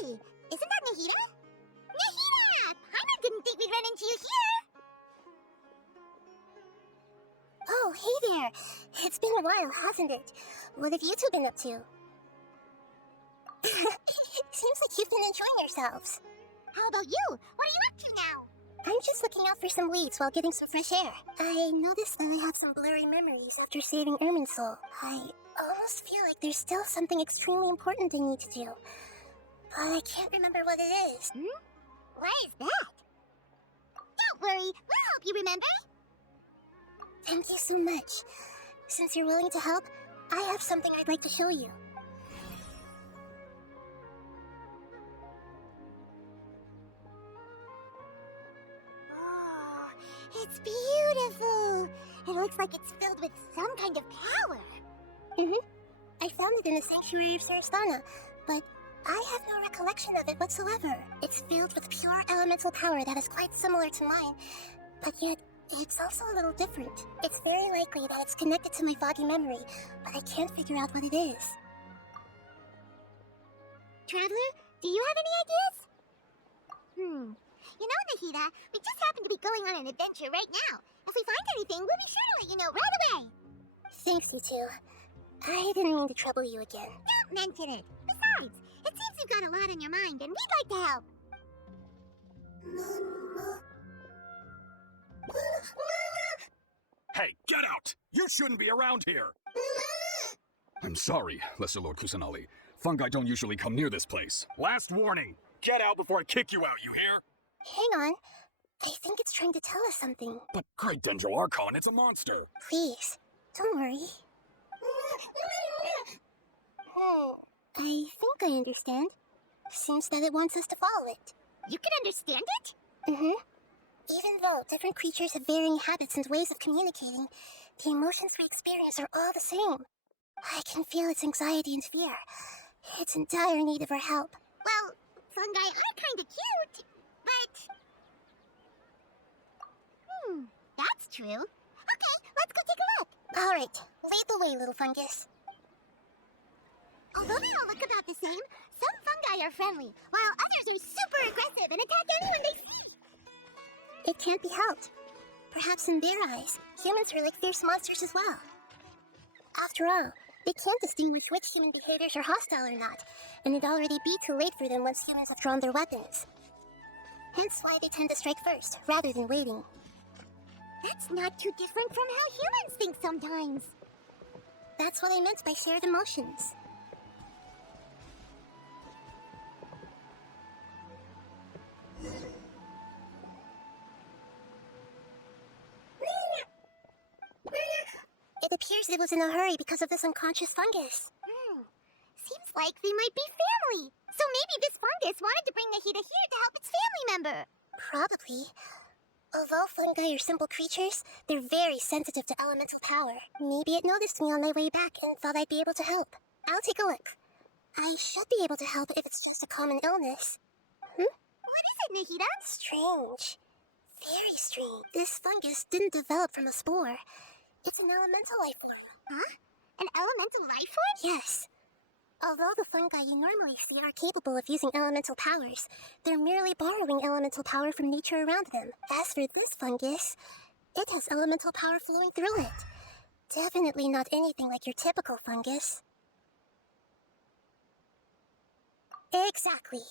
Hey, isn't that Nahida? Nahida! Paimon didn't think we'd run into you here! Oh, hey there! It's been a while, hasn't it? What have you two been up to? Seems like you've been enjoying yourselves. How about you? What are you up to now? I'm just looking out for some weeds while getting some fresh air. I noticed that I have some blurry memories after saving Ermin's soul. I almost feel like there's still something extremely important I need to do. But I can't remember what it is. What is that? Don't worry, we'll help you remember. Thank you so much. Since you're willing to help, I have something I'd like to show you. Oh, it's beautiful. It looks like it's filled with some kind of power. I found it in the sanctuary of Sarastana, but I have no recollection of it whatsoever. It's filled with pure elemental power that is quite similar to mine, but yet it's also a little different. It's very likely that it's connected to my foggy memory, but I can't figure out what it is. Traveler, do you have any ideas? You know, Nahida, we just happen to be going on an adventure right now. If we find anything, we'll be sure to let you know right away. Thanks, you two. I didn't mean to trouble you again. Don't mention it. Besides, it seems you've got a lot on your mind, and we'd like to help. Hey, get out! You shouldn't be around here! I'm sorry, Lesser Lord Kusanali. Fungi don't usually come near this place. Last warning! Get out before I kick you out, you hear? Hang on. I think it's trying to tell us something. But Great Dendro Archon, it's a monster! Please, don't worry. I think I understand. Seems that it wants us to follow it. You can understand it? Even though different creatures have varying habits and ways of communicating, the emotions we experience are all the same. I can feel its anxiety and fear. It's in dire need of our help. Well, fungi are kinda cute, but... that's true. Okay, let's go take a look. Alright, lead the way, little fungus. Although they all look about the same, some fungi are friendly, while others are super aggressive and attack anyone they see. It can't be helped. Perhaps in their eyes, humans are like fierce monsters as well. After all, they can't distinguish which human behaviors are hostile or not, and it'd already be too late for them once humans have drawn their weapons. Hence why they tend to strike first, rather than waiting. That's not too different from how humans think sometimes. That's what I meant by shared emotions. It appears it was in a hurry because of this unconscious fungus. Seems like they might be family. So maybe this fungus wanted to bring Nahida here to help its family member. Probably. Although fungi are simple creatures, they're very sensitive to elemental power. Maybe it noticed me on my way back and thought I'd be able to help. I'll take a look. I should be able to help if it's just a common illness. What is it, Nahida? Strange. Very strange. This fungus didn't develop from a spore. It's an elemental life form. Huh? An elemental life form? Yes. Although the fungi you normally see are capable of using elemental powers, they're merely borrowing elemental power from nature around them. As for this fungus, it has elemental power flowing through it. Definitely not anything like your typical fungus. Exactly.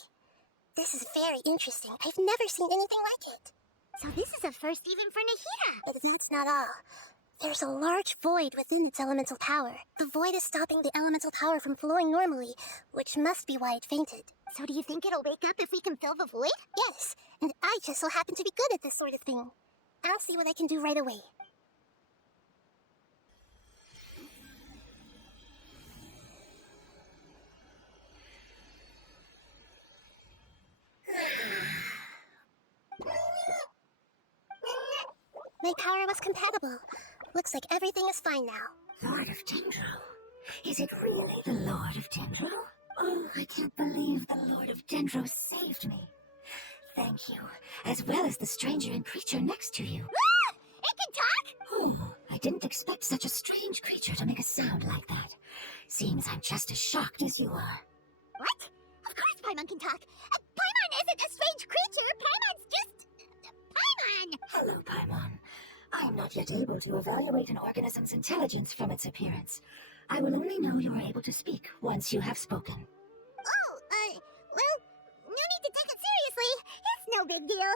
This is very interesting. I've never seen anything like it. So this is a first even for Nahida. But that's not all. There's a large void within its elemental power. The void is stopping the elemental power from flowing normally, which must be why it fainted. So do you think it'll wake up if we can fill the void? Yes, and I just so happen to be good at this sort of thing. I'll see what I can do right away. My power was compatible. Looks like everything is fine now. Lord of Dendro? Is it really the Lord of Dendro? Oh, I can't believe the Lord of Dendro saved me. Thank you, as well as the stranger and creature next to you. Ah! It can talk? Oh, I didn't expect such a strange creature to make a sound like that. Seems I'm just as shocked as you are. What? Of course Paimon can talk. Paimon isn't a strange creature. Paimon's just... Paimon! Hello, Paimon. I am not yet able to evaluate an organism's intelligence from its appearance. I will only know you are able to speak once you have spoken. Oh, well, no need to take it seriously. It's no big deal.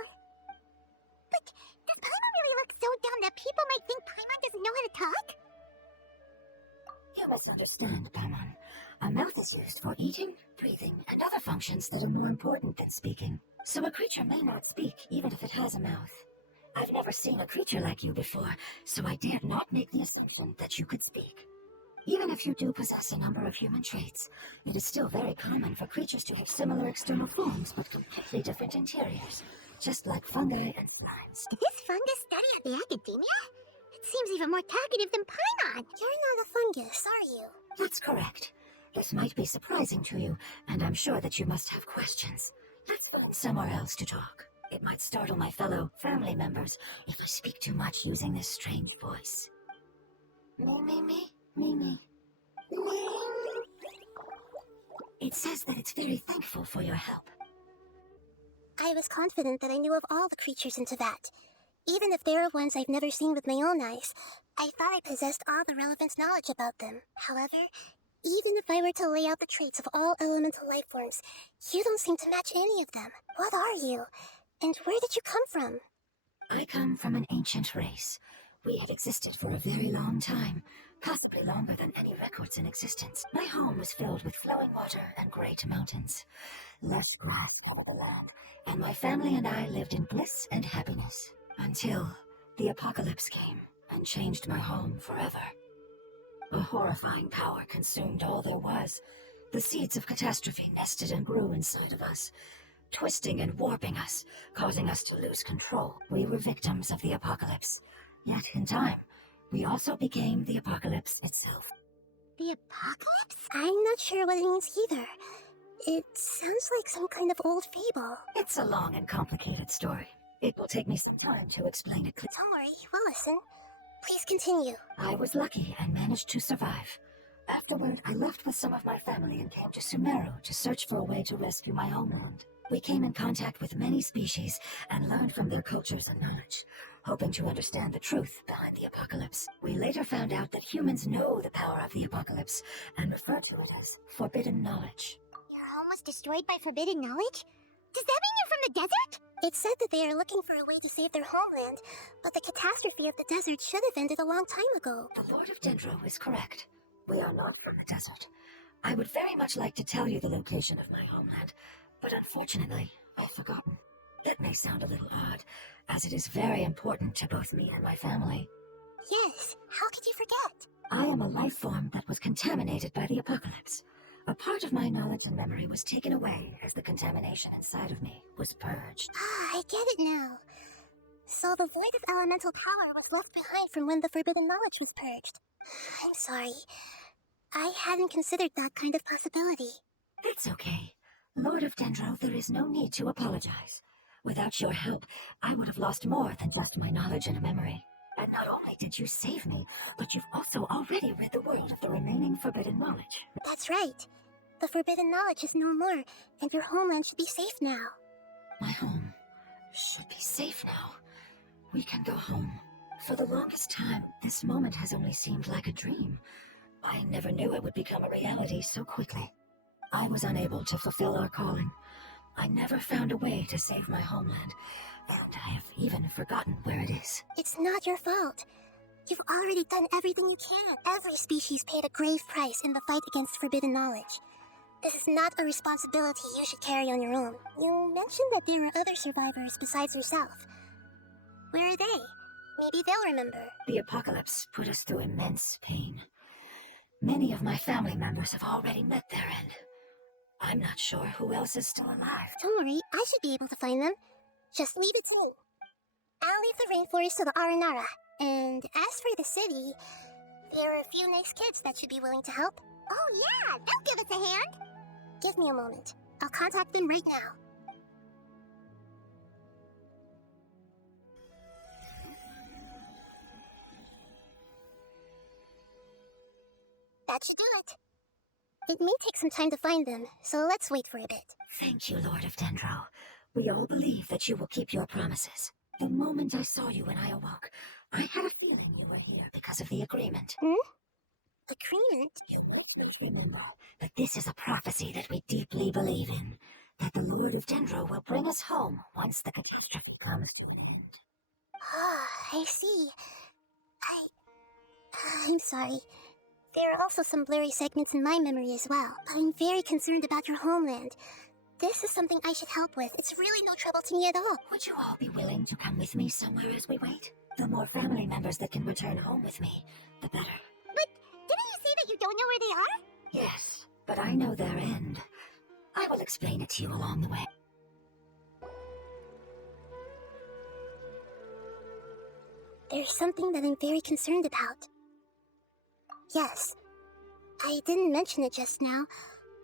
But does Paimon really look so dumb that people might think Paimon doesn't know how to talk? You misunderstand, Paimon. A mouth is used for eating, breathing, and other functions that are more important than speaking. So a creature may not speak, even if it has a mouth. I've never seen a creature like you before, so I dared not make the assumption that you could speak. Even if you do possess a number of human traits, it is still very common for creatures to have similar external forms but completely different interiors, just like fungi and slimes. Did this fungus study at the academia? It seems even more talkative than Paimon. You're not a fungus, are you? That's correct. This might be surprising to you, and I'm sure that you must have questions. Let's find somewhere else to talk. It might startle my fellow family members if I speak too much using this strange voice. Me. It says that it's very thankful for your help. I was confident that I knew of all the creatures in Teyvat. Even if there are ones I've never seen with my own eyes, I thought I possessed all the relevant knowledge about them. However, even if I were to lay out the traits of all elemental life forms, you don't seem to match any of them. What are you? And where did you come from? I come from an ancient race. We have existed for a very long time, possibly longer than any records in existence. My home was filled with flowing water and great mountains. Less grass covered the land, and my family and I lived in bliss and happiness. Until the apocalypse came and changed my home forever. A horrifying power consumed all there was. The seeds of catastrophe nested and grew inside of us, twisting and warping us, causing us to lose control. We were victims of the apocalypse. Yet in time, we also became the apocalypse itself. The apocalypse? I'm not sure what it means either. It sounds like some kind of old fable. It's a long and complicated story. It will take me some time to explain it clearly. Don't worry, we'll listen. Please continue. I was lucky and managed to survive. Afterward, I left with some of my family and came to Sumeru to search for a way to rescue my homeland. We came in contact with many species and learned from their cultures and knowledge, hoping to understand the truth behind the apocalypse. We later found out that humans know the power of the apocalypse and refer to it as forbidden knowledge. Your home was destroyed by forbidden knowledge? Does that mean you're from the desert? It said that they are looking for a way to save their homeland, but the catastrophe of the desert should have ended a long time ago. The Lord of Dendro is correct. We are not from the desert. I would very much like to tell you the location of my homeland, but unfortunately, I've forgotten. It may sound a little odd, as it is very important to both me and my family. Yes, how could you forget? I am a life form that was contaminated by the apocalypse. A part of my knowledge and memory was taken away as the contamination inside of me was purged. Ah, I get it now. So the void of elemental power was left behind from when the forbidden knowledge was purged. I'm sorry. I hadn't considered that kind of possibility. It's okay. Lord of Dendro, there is no need to apologize. Without your help, I would have lost more than just my knowledge and memory. And not only did you save me, but you've also already rid the world of the remaining forbidden knowledge. That's right. The forbidden knowledge is no more, and your homeland should be safe now. My home should be safe now. We can go home. For the longest time, this moment has only seemed like a dream. I never knew it would become a reality so quickly. I was unable to fulfill our calling. I never found a way to save my homeland, and I have even forgotten where it is. It's not your fault. You've already done everything you can. Every species paid a grave price in the fight against forbidden knowledge. This is not a responsibility you should carry on your own. You mentioned that there are other survivors besides yourself. Where are they? Maybe they'll remember. The apocalypse put us through immense pain. Many of my family members have already met their end. I'm not sure who else is still alive. Don't worry, I should be able to find them. Just leave it to me. I'll leave the rainforest to the Aranara. And as for the city, there are a few nice kids that should be willing to help. Oh yeah, they'll give us a hand. Give me a moment. I'll contact them right now. That should do it. It may take some time to find them, so let's wait for a bit. Thank you, Lord of Dendro. We all believe that you will keep your promises. The moment I saw you when I awoke, I had a feeling you were here because of the agreement. Agreement? You won't remember, but this is a prophecy that we deeply believe in. That the Lord of Dendro will bring us home once the catastrophe comes to an end. Ah, I see. I'm sorry. There are also some blurry segments in my memory as well. I'm very concerned about your homeland. This is something I should help with. It's really no trouble to me at all. Would you all be willing to come with me somewhere as we wait? The more family members that can return home with me, the better. But didn't you say that you don't know where they are? Yes, but I know their end. I will explain it to you along the way. There's something that I'm very concerned about. Yes, I didn't mention it just now,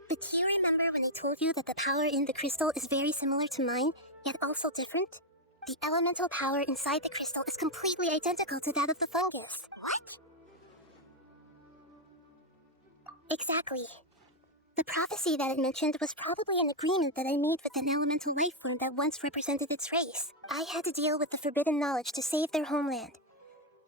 but do you remember when I told you that the power in the crystal is very similar to mine, yet also different? The elemental power inside the crystal is completely identical to that of the fungus. What? Exactly. The prophecy that it mentioned was probably an agreement that I made with an elemental life form that once represented its race. I had to deal with the forbidden knowledge to save their homeland.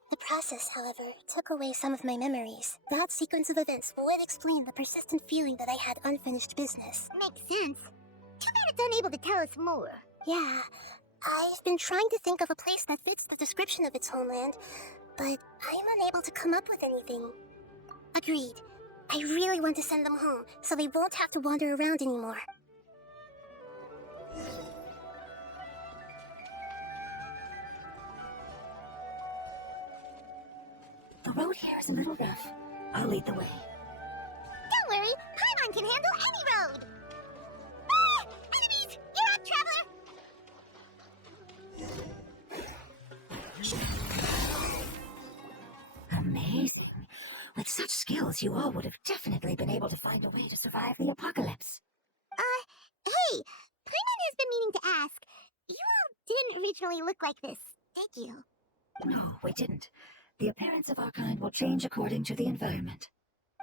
The process, however, took away some of my memories. That sequence of events would explain the persistent feeling that I had unfinished business. Makes sense. Too bad it's unable to tell us more. Yeah, I've been trying to think of a place that fits the description of its homeland, but I'm unable to come up with anything. Agreed. I really want to send them home, so they won't have to wander around anymore. The road here is a little rough. I'll lead the way. Don't worry, Paimon can handle any road. Ah! Enemies! You're up, traveler! Amazing. With such skills, you all would have definitely been able to find a way to survive the apocalypse. Hey, Paimon has been meaning to ask. You all didn't originally look like this, did you? No, we didn't. The appearance of our kind will change according to the environment.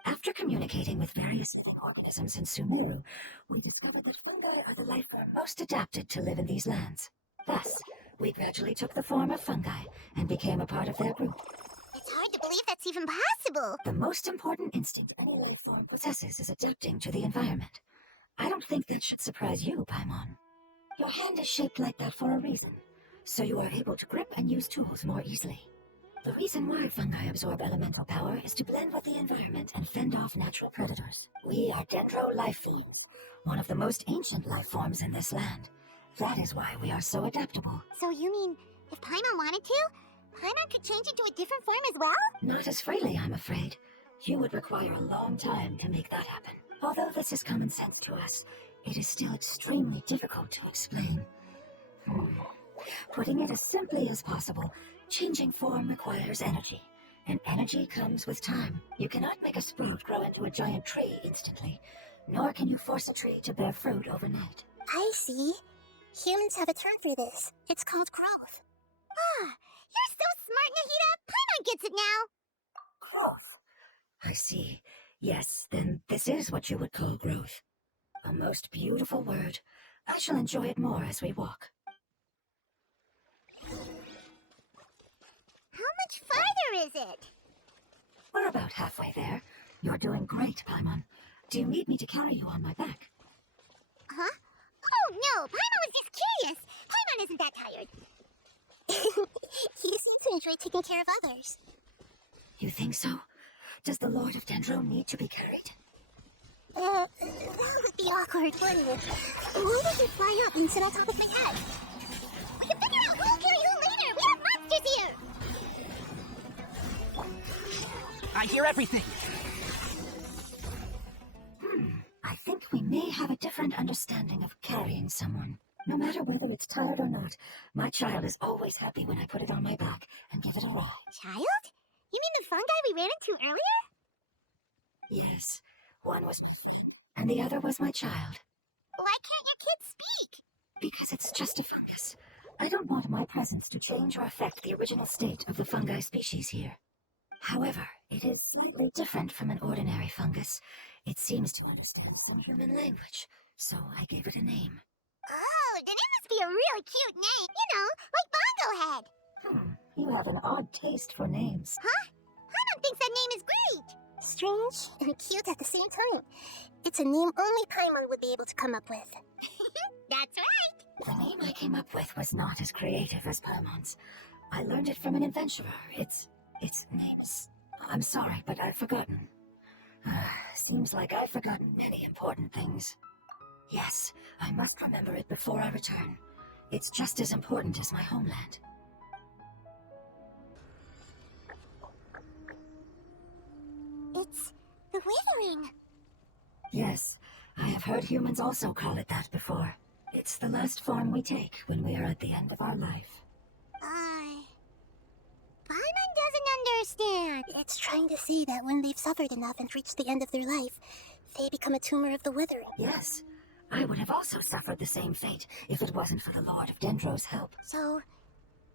After communicating with various living organisms in Sumeru, we discovered that fungi are the life form most adapted to live in these lands. Thus, we gradually took the form of fungi and became a part of their group. It's hard to believe that's even possible. The most important instinct any life form possesses is adapting to the environment. I don't think that should surprise you, Paimon. Your hand is shaped like that for a reason, so you are able to grip and use tools more easily. The reason why fungi absorb elemental power is to blend with the environment and fend off natural predators. We are dendro life forms, one of the most ancient life forms in this land. That is why we are so adaptable. So you mean, if Paimon wanted to, Paimon could change into a different form as well? Not as freely, I'm afraid. You would require a long time to make that happen. Although this is common sense to us, it is still extremely difficult to explain. Putting it as simply as possible, changing form requires energy, and energy comes with time. You cannot make a sprout grow into a giant tree instantly, nor can you force a tree to bear fruit overnight. I see. Humans have a term for this. It's called growth. Ah, you're so smart, Nahida! Paimon gets it now! Growth. I see. Yes, then this is what you would call growth. A most beautiful word. I shall enjoy it more as we walk. How much farther is it? We're about halfway there. You're doing great, Paimon. Do you need me to carry you on my back? Huh? Oh no, Paimon was just curious. Paimon isn't that tired. He seems to enjoy taking care of others. You think so? Does the Lord of Dendro need to be carried? That would be awkward, wouldn't it? Why don't you fly up and sit on top of my head? We can figure out who'll carry who later. We have monsters here. I hear everything. I think we may have a different understanding of carrying someone. No matter whether it's tired or not, my child is always happy when I put it on my back and give it a roll. Child? You mean the fungi we ran into earlier? Yes, one was my friend, and the other was my child. Why can't your kid speak? Because it's just a fungus. I don't want my presence to change or affect the original state of the fungi species here. However, it is slightly different from an ordinary fungus. It seems to understand some human language, so I gave it a name. Oh, then it must be a really cute name. You know, like Bongo Head. You have an odd taste for names. Huh? I don't think that name is great. Strange and cute at the same time. It's a name only Paimon would be able to come up with. That's right. The name I came up with was not as creative as Paimon's. I learned it from an adventurer. Its name's... I'm sorry, but I've forgotten. Seems like I've forgotten many important things. Yes, I must remember it before I return. It's just as important as my homeland. It's the Withering. Yes, I have heard humans also call it that before. It's the last form we take when we are at the end of our life. Paimon doesn't understand. It's trying to say that when they've suffered enough and reached the end of their life, they become a tumor of the Withering. Yes, I would have also suffered the same fate if it wasn't for the Lord of Dendro's help. So,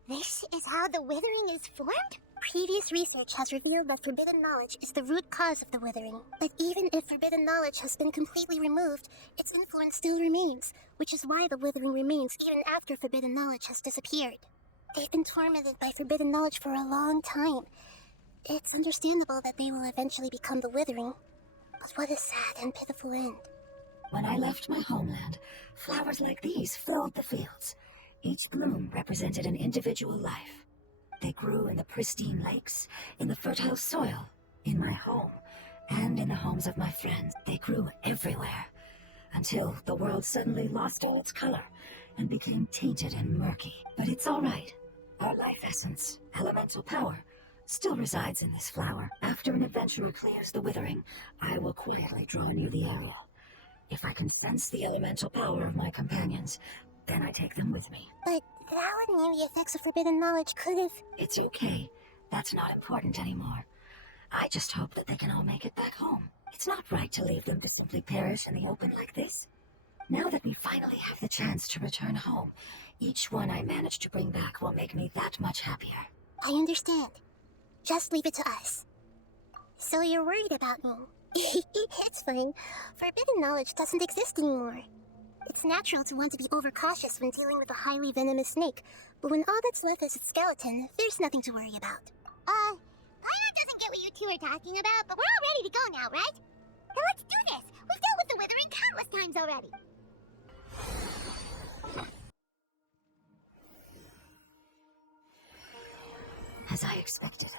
this is how the Withering is formed? Previous research has revealed that forbidden knowledge is the root cause of the Withering. But even if forbidden knowledge has been completely removed, its influence still remains, which is why the Withering remains even after forbidden knowledge has disappeared. They've been tormented by forbidden knowledge for a long time. It's understandable that they will eventually become the Withering. But what a sad and pitiful end. When I left my homeland, flowers like these filled the fields. Each bloom represented an individual life. They grew in the pristine lakes, in the fertile soil, in my home, and in the homes of my friends. They grew everywhere, until the world suddenly lost all its color and became tainted and murky. But it's all right. Our life essence, elemental power, still resides in this flower. After an adventurer clears the Withering, I will quietly draw near the area. If I can sense the elemental power of my companions, then I take them with me. But that would mean the effects of forbidden knowledge could have... It's okay. That's not important anymore. I just hope that they can all make it back home. It's not right to leave them to simply perish in the open like this. Now that we finally have the chance to return home, each one I manage to bring back will make me that much happier. I understand. Just leave it to us. So you're worried about me? It's fine. Forbidden knowledge doesn't exist anymore. It's natural to want to be overcautious when dealing with a highly venomous snake, but when all that's left is its skeleton, there's nothing to worry about. Paimon doesn't get what you two are talking about, but we're all ready to go now, right? Now let's do this! We've dealt with the Withering countless times already! As I expected,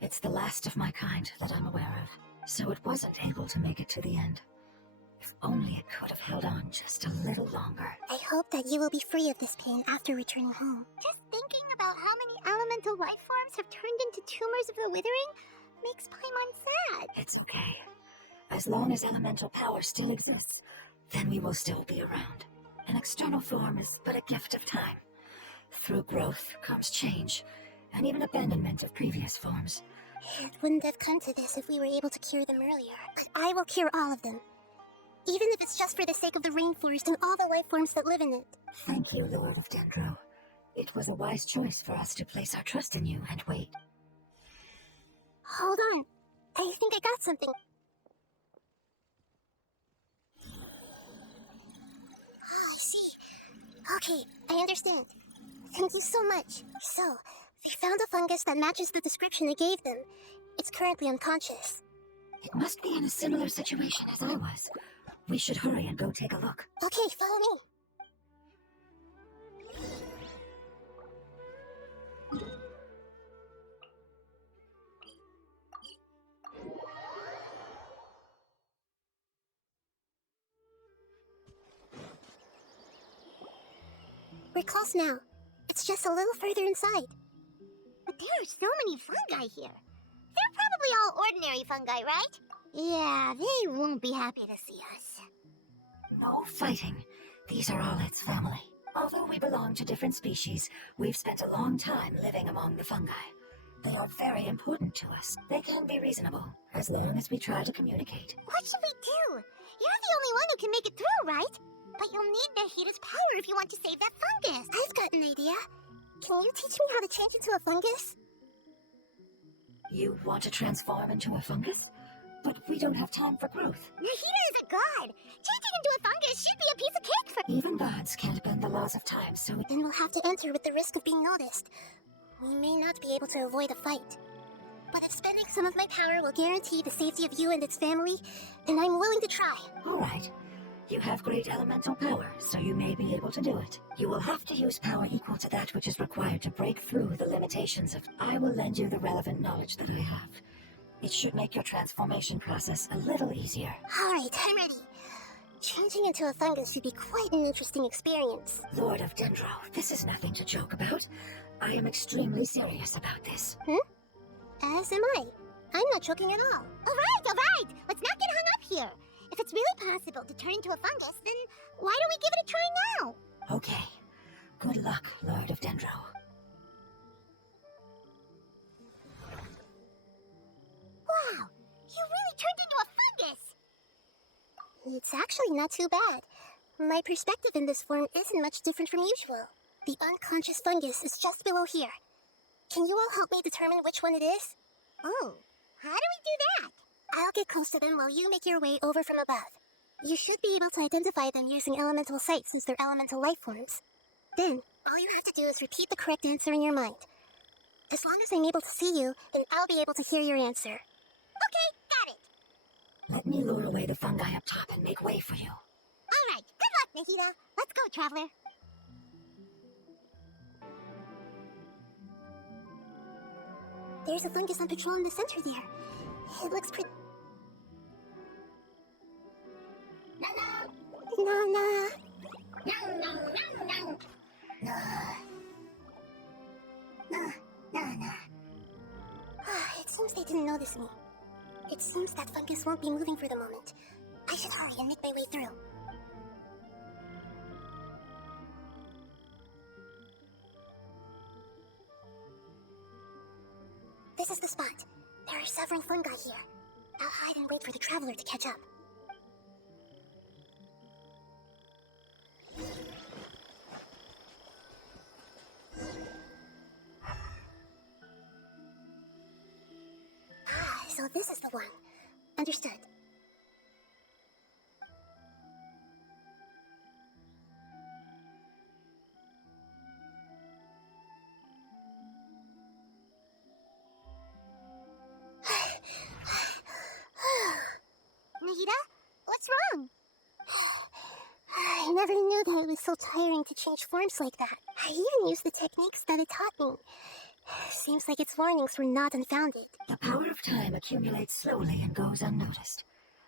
it's the last of my kind that I'm aware of, so it wasn't able to make it to the end. If only it could have held on just a little longer. I hope that you will be free of this pain after returning home. Just thinking about how many elemental life forms have turned into tumors of the Withering makes Paimon sad. It's okay. As long as elemental power still exists, then we will still be around. An external form is but a gift of time. Through growth comes change, and even abandonment of previous forms. It wouldn't have come to this if we were able to cure them earlier. But I will cure all of them. Even if it's just for the sake of the rainforest and all the life forms that live in it. Thank you, Lord of Dendro. It was a wise choice for us to place our trust in you and wait. Hold on. I think I got something. I see. Okay, I understand. Thank you so much. So, we found a fungus that matches the description I gave them. It's currently unconscious. It must be in a similar situation as I was. We should hurry and go take a look. Okay, follow me. We're close now. It's just a little further inside. But there are so many fungi here. They're probably all ordinary fungi, right? Yeah, they won't be happy to see us. No fighting. These are all its family. Although we belong to different species, we've spent a long time living among the fungi. They are very important to us. They can be reasonable, as long as we try to communicate. What should we do? You're the only one who can make it through, right? But you'll need Nahida's power if you want to save that fungus. I've got an idea. Can you teach me how to change into a fungus? You want to transform into a fungus? but we don't have time for growth. Nahida is a god! Changing into a fungus should be a piece of cake for— Even gods can't bend the laws of time, so Then we'll have to enter with the risk of being noticed. We may not be able to avoid a fight. But if spending some of my power will guarantee the safety of you and its family, then I'm willing to try. all right. You have great elemental power, so you may be able to do it. You will have to use power equal to that which is required to break through the limitations of— I will lend you the relevant knowledge that I have. It should make your transformation process a little easier. Alright, I'm ready. Changing into a fungus should be quite an interesting experience. Lord of Dendro, this is nothing to joke about. I am extremely serious about this. As am I. I'm not joking at all. Alright! Let's not get hung up here. If it's really possible to turn into a fungus, then why don't we give it a try now? Okay. Good luck, Lord of Dendro. Wow! You really turned into a fungus! It's actually not too bad. My perspective in this form isn't much different from usual. The unconscious fungus is just below here. Can you all help me determine which one it is? Oh, how do we do that? I'll get close to them while you make your way over from above. You should be able to identify them using elemental sight since they're elemental life forms. Then, all you have to do is repeat the correct answer in your mind. As long as I'm able to see you, then I'll be able to hear your answer. Okay, got it! Let me lure away the fungi up top and make way for you. Alright, good luck, Nahida. Let's go, Traveler. There's a fungus on patrol in the center there. It looks pretty... No. It seems they didn't notice me. It seems that fungus won't be moving for the moment. I should hurry and make my way through. This is the spot. There are several fungi here. I'll hide and wait for the traveler to catch up. So this is the one. Understood. Nahida, what's wrong? I never knew that it was so tiring to change forms like that. I even used the techniques that it taught me. Seems like its warnings were not unfounded. The power of time accumulates slowly and goes unnoticed.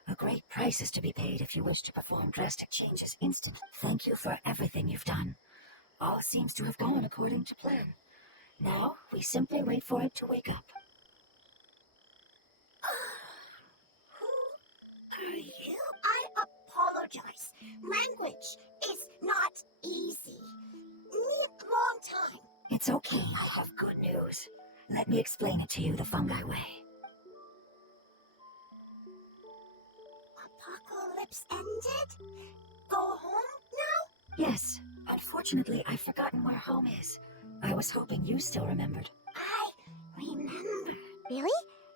A great price is to be paid if you wish to perform drastic changes instantly. Thank you for everything you've done. All seems to have gone according to plan. Now, we simply wait for it to wake up. Who are you? I apologize. Language is not easy. Long time. It's okay, I have good news. Let me explain it to you the fungi way. Apocalypse ended? Go home now? Yes, unfortunately, I've forgotten where home is. I was hoping you still remembered. I remember. Really?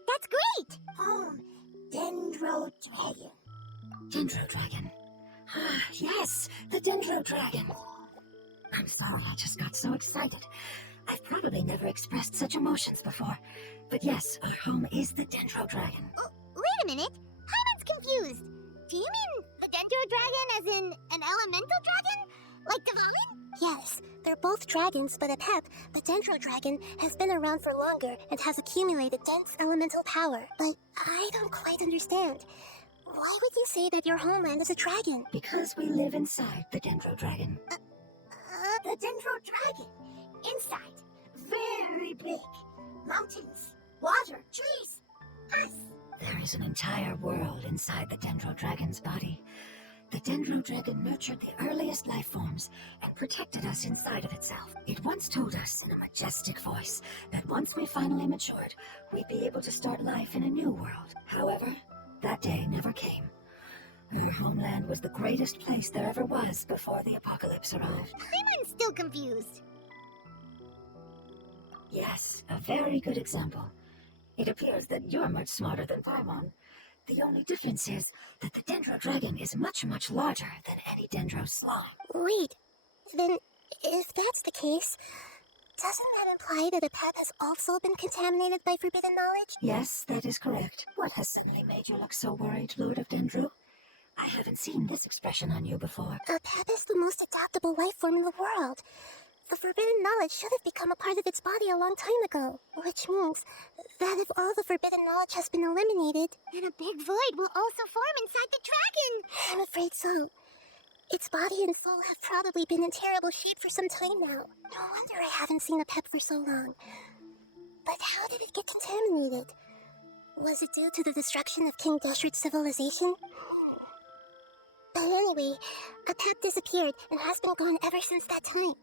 That's great! Home, Dendro Dragon. Dendro Dragon. Ah, yes, the Dendro Dragon. I'm sorry, I just got so excited. I've probably never expressed such emotions before. But yes, our home is the Dendro Dragon. Oh, wait a minute. Hyman's confused. Do you mean the Dendro Dragon as in an elemental dragon? Like Divine? Yes, they're both dragons, but at Hep, the Dendro Dragon has been around for longer and has accumulated dense elemental power. But I don't quite understand. Why would you say that your homeland is a dragon? Because we live inside the Dendro Dragon. The Dendro Dragon. Inside. Very big. Mountains, water, trees. Us. There is an entire world inside the Dendro Dragon's body. The Dendro Dragon nurtured the earliest life forms and protected us inside of itself. It once told us in a majestic voice that once we finally matured, we'd be able to start life in a new world. However, that day never came. Our homeland was the greatest place there ever was before the apocalypse arrived. Hyman's still confused. Yes, a very good example. It appears that you're much smarter than Paimon. The only difference is that the Dendro Dragon is much, much larger than any Dendro Slaw. Wait, then if that's the case, doesn't that imply that Apep has also been contaminated by forbidden knowledge? Yes, that is correct. What has suddenly made you look so worried, Lord of Dendro? I haven't seen this expression on you before. Apep is the most adaptable life form in the world. The forbidden knowledge should have become a part of its body a long time ago, which means that if all the forbidden knowledge has been eliminated, then a big void will also form inside the dragon. I'm afraid so. Its body and soul have probably been in terrible shape for some time now. No wonder I haven't seen Apep for so long. But how did it get contaminated? Was it due to the destruction of King Deshret's civilization? But anyway, Apep disappeared and has been gone ever since that time.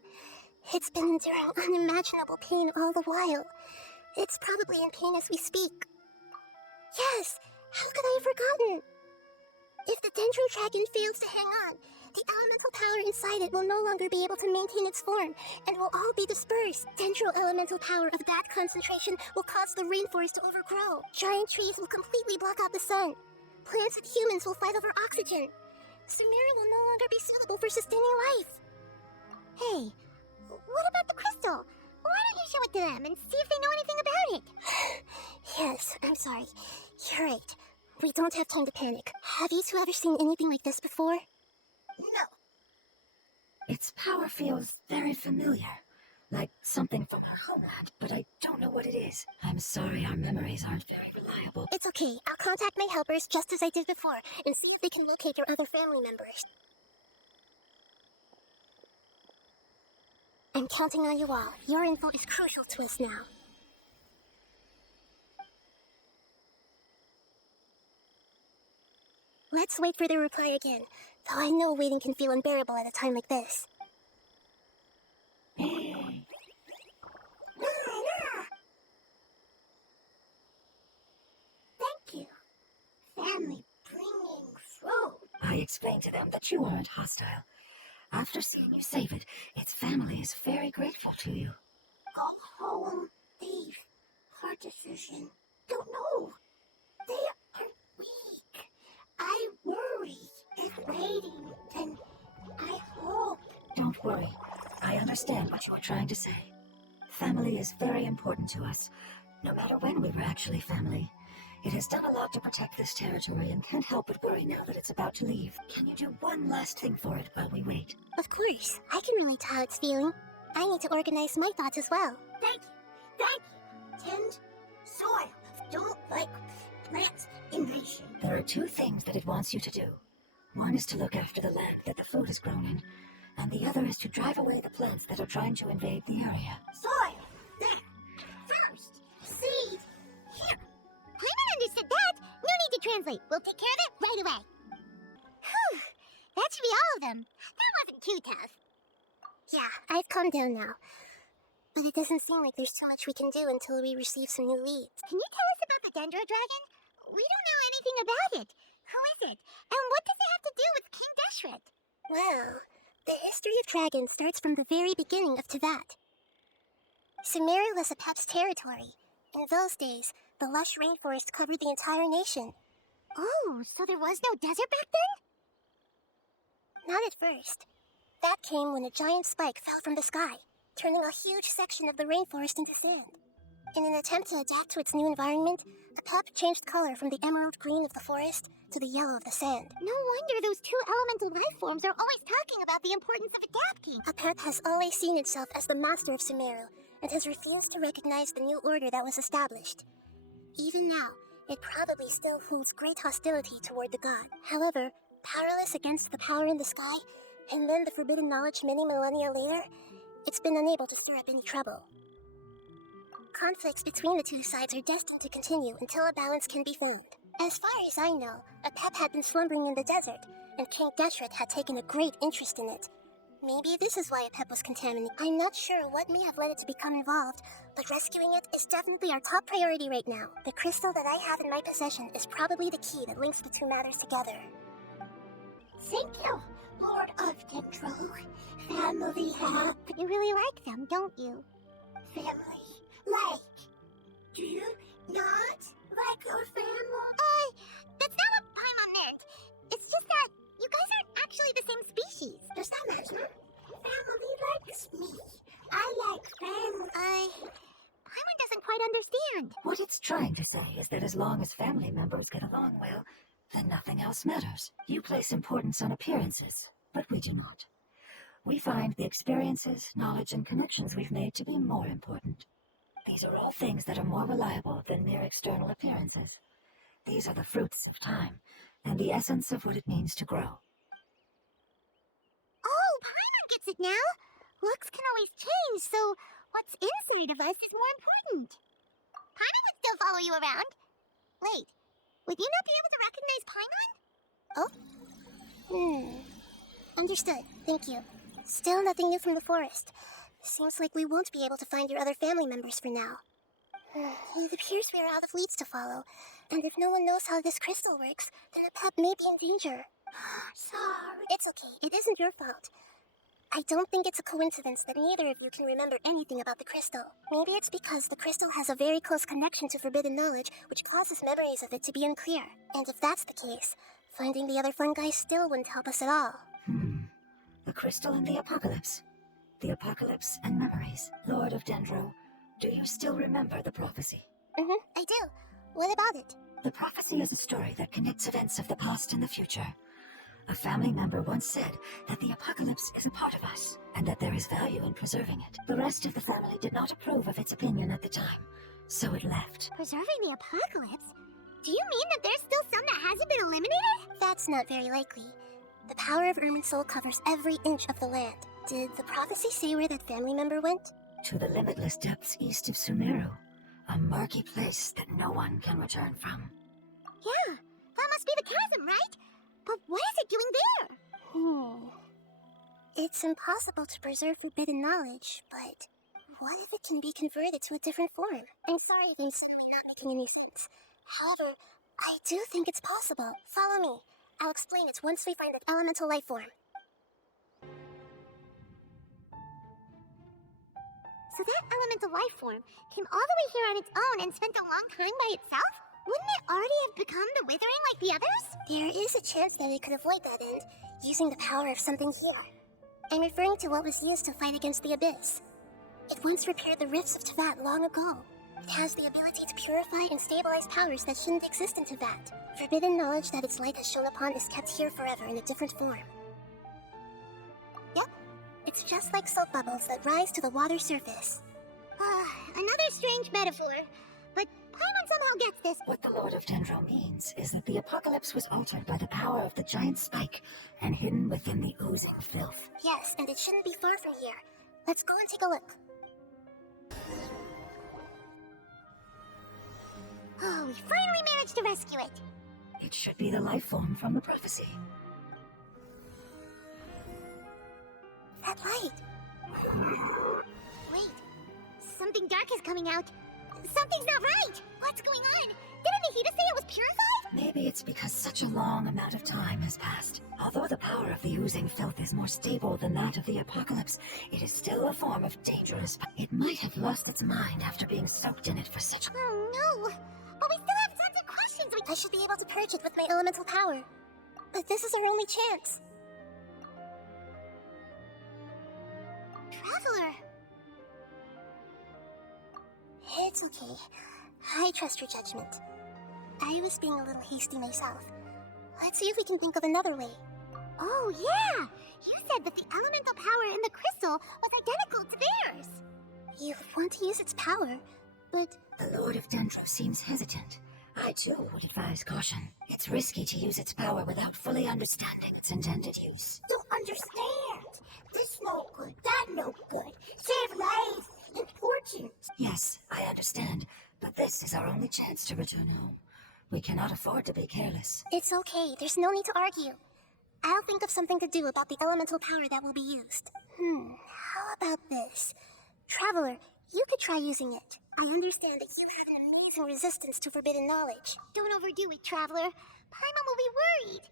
It's been enduring unimaginable pain all the while. It's probably in pain as we speak. Yes, how could I have forgotten? If the Dendro Dragon fails to hang on, the elemental power inside it will no longer be able to maintain its form, and will all be dispersed. Dendro elemental power of that concentration will cause the rainforest to overgrow. Giant trees will completely block out the sun. Plants and humans will fight over oxygen. Sumeru will no longer be suitable for sustaining life. Hey, what about the crystal? Why don't you show it to them and see if they know anything about it? Yes, I'm sorry. You're right. We don't have time to panic. Have you two ever seen anything like this before? No. Its power feels very familiar, like something from our homeland, but I don't know what it is. I'm sorry our memories aren't very reliable. It's okay. I'll contact my helpers just as I did before and see if they can locate your other family members. I'm counting on you all. Your info is crucial to us now. Let's wait for their reply again, though I know waiting can feel unbearable at a time like this. Thank you. Family bringing through. I explained to them that you aren't hostile. After seeing you save it, its family is very grateful to you. Go home, Thief. Hard decision. Don't know. They are weak. I worry. If waiting, then I hope. Don't worry. I understand what you are trying to say. Family is very important to us, no matter when we were actually family. It has done a lot to protect this territory and can't help but worry now that it's about to leave. Can you do one last thing for it while we wait? Of course. I can relate to how it's feeling. I need to organize my thoughts as well. Thank you. Thank you. Tend soil. Don't like plant invasion. There are two things that it wants you to do. One is to look after the land that the food is grown in, and the other is to drive away the plants that are trying to invade the area. Soil. There. First. Seed. Here. Paimon understood that. No need to translate. We'll take care of it right away. Whew. That should be all of them. That wasn't too tough. Yeah, I've calmed down now. But it doesn't seem like there's too much we can do until we receive some new leads. Can you tell us about the Dendro Dragon? We don't know anything about it. Who is it? And what does it have to do with King Deshret? Well, the history of dragons starts from the very beginning of Teyvat. Sumeru was Apep's territory. In those days, the lush rainforest covered the entire nation. Oh, so there was no desert back then? Not at first. That came when a giant spike fell from the sky, turning a huge section of the rainforest into sand. In an attempt to adapt to its new environment, Apep changed color from the emerald green of the forest to the yellow of the sand. No wonder those two elemental life forms are always talking about the importance of adapting. Apep has always seen itself as the master of Sumeru, and has refused to recognize the new order that was established. Even now, it probably still holds great hostility toward the god. However, powerless against the power in the sky, and then the forbidden knowledge many millennia later, it's been unable to stir up any trouble. Conflicts between the two sides are destined to continue until a balance can be found. As far as I know, Apep had been slumbering in the desert, and King Deshret had taken a great interest in it. Maybe this is why Apep was contaminated. I'm not sure what may have led it to become involved, but rescuing it is definitely our top priority right now. The crystal that I have in my possession is probably the key that links the two matters together. Thank you, Lord of Dendro. Family help. You really like them, don't you? Family. Like. Do you not like your family? That's trying to say is that as long as family members get along well, then nothing else matters. You place importance on appearances, but we do not. We find the experiences, knowledge, and connections we've made to be more important. These are all things that are more reliable than mere external appearances. These are the fruits of time, and the essence of what it means to grow. Oh, Paimon gets it now! Looks can always change, so what's inside of us is more important. Paimon would still follow you around. Wait, would you not be able to recognize Paimon? Understood. Thank you. Still nothing new from the forest. Seems like we won't be able to find your other family members for now. It appears we are out of leads to follow, and if no one knows how this crystal works, then the pup may be in danger. Sorry. It's okay. It isn't your fault. I don't think it's a coincidence that neither of you can remember anything about the crystal. Maybe it's because the crystal has a very close connection to forbidden knowledge, which causes memories of it to be unclear. And if that's the case, finding the other fungi still wouldn't help us at all. The crystal and the apocalypse. The apocalypse and memories. Lord of Dendro, do you still remember the prophecy? I do. What about it? The prophecy is a story that connects events of the past and the future. A family member once said that the apocalypse is a part of us, and that there is value in preserving it. The rest of the family did not approve of its opinion at the time, so it left. Preserving the apocalypse? Do you mean that there's still some that hasn't been eliminated? That's not very likely. The power of Ermin's soul covers every inch of the land. Did the prophecy say where that family member went? To the limitless depths east of Sumeru, a murky place that no one can return from. Yeah, that must be the chasm, right? But what is it doing there? It's impossible to preserve forbidden knowledge, but what if it can be converted to a different form? I'm sorry if I'm suddenly not making any sense. However, I do think it's possible. Follow me. I'll explain it once we find that elemental life form. So that elemental life form came all the way here on its own and spent a long time by itself? Wouldn't it already have become the withering like the others? There is a chance that it could avoid that end, using the power of something here. I'm referring to what was used to fight against the Abyss. It once repaired the rifts of Tevat long ago. It has the ability to purify and stabilize powers that shouldn't exist in Tevat. Forbidden knowledge that its light has shone upon is kept here forever in a different form. Yep, it's just like soap bubbles that rise to the water's surface. Another strange metaphor. But Paimon somehow gets this. What the Lord of Dendro means is that the apocalypse was altered by the power of the giant spike and hidden within the oozing filth. Yes, and it shouldn't be far from here. Let's go and take a look. Oh, we finally managed to rescue it. It should be the life form from the prophecy. That light! Wait, something dark is coming out. Something's not right! What's going on? Didn't Nahida say it was purified? Maybe it's because such a long amount of time has passed. Although the power of the oozing filth is more stable than that of the apocalypse, it is still a form of dangerous. It might have lost its mind after being soaked in it for such. Oh no! But we still have tons of questions. I should be able to purge it with my elemental power. But this is our only chance. Traveler! It's okay. I trust your judgment. I was being a little hasty myself. Let's see if we can think of another way. Oh yeah! You said that the elemental power in the crystal was identical to theirs! You want to use its power, but... The Lord of Dendro seems hesitant. I too would advise caution. It's risky to use its power without fully understanding its intended use. Don't understand! This no good, that no good. Save lives! Important! Yes, I understand, but this is our only chance to return home. We cannot afford to be careless. It's okay, there's no need to argue. I'll think of something to do about the elemental power that will be used. How about this? Traveler, you could try using it. I understand that you have an amazing resistance to forbidden knowledge. Don't overdo it, Traveler. Paimon will be worried.